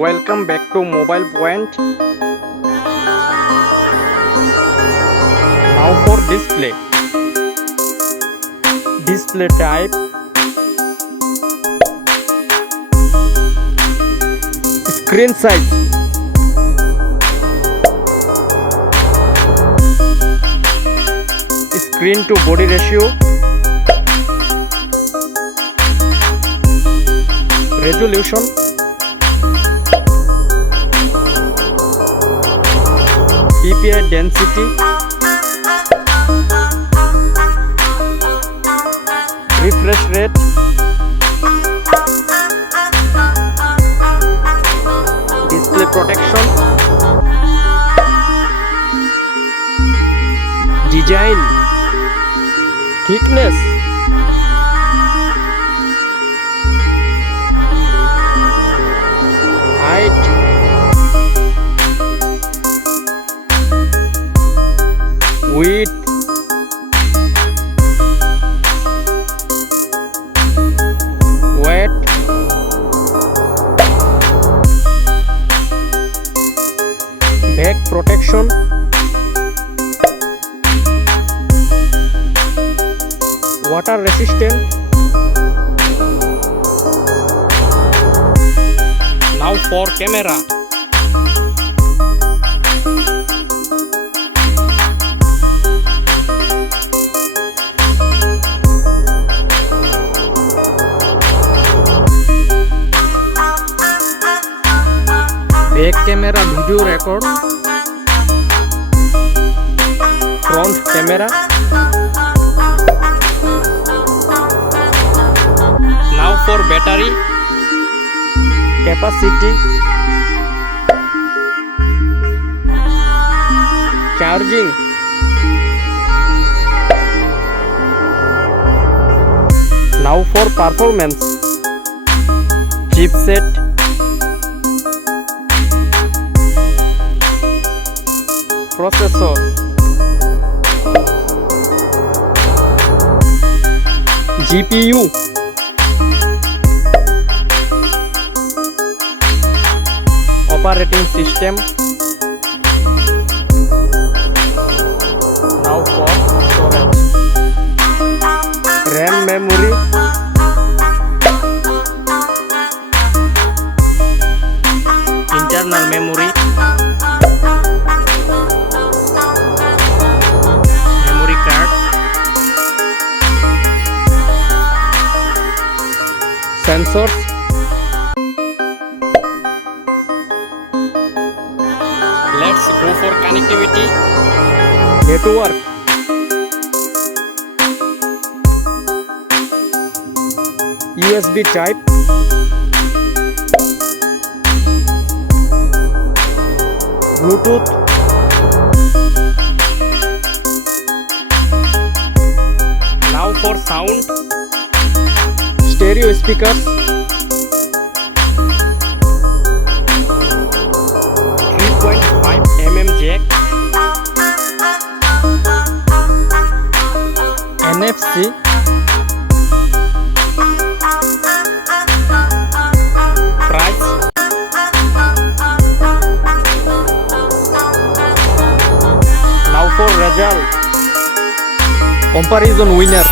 Welcome back to Mobile Point. Now for display. Display type. Screen size. Screen to body ratio. Resolution. PPI density. Refresh rate. Display protection. Design. Thickness. Height. Width. Weight. Back protection. Water resistant. Now for camera. Back camera video record. Front camera. Now for battery capacity. Charging. Now for performance. Chipset. Processor. GPU. Operating system. Now for storage. RAM memory. Internal memory. Memory card. Sensors. Let's go for connectivity. Network. USB type. Bluetooth. Now for sound. Stereo speakers. 3.5 mm jack. NFC. Price. Now for result. Comparison winner.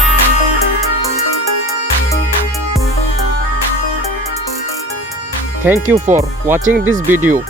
Thank you for watching this video.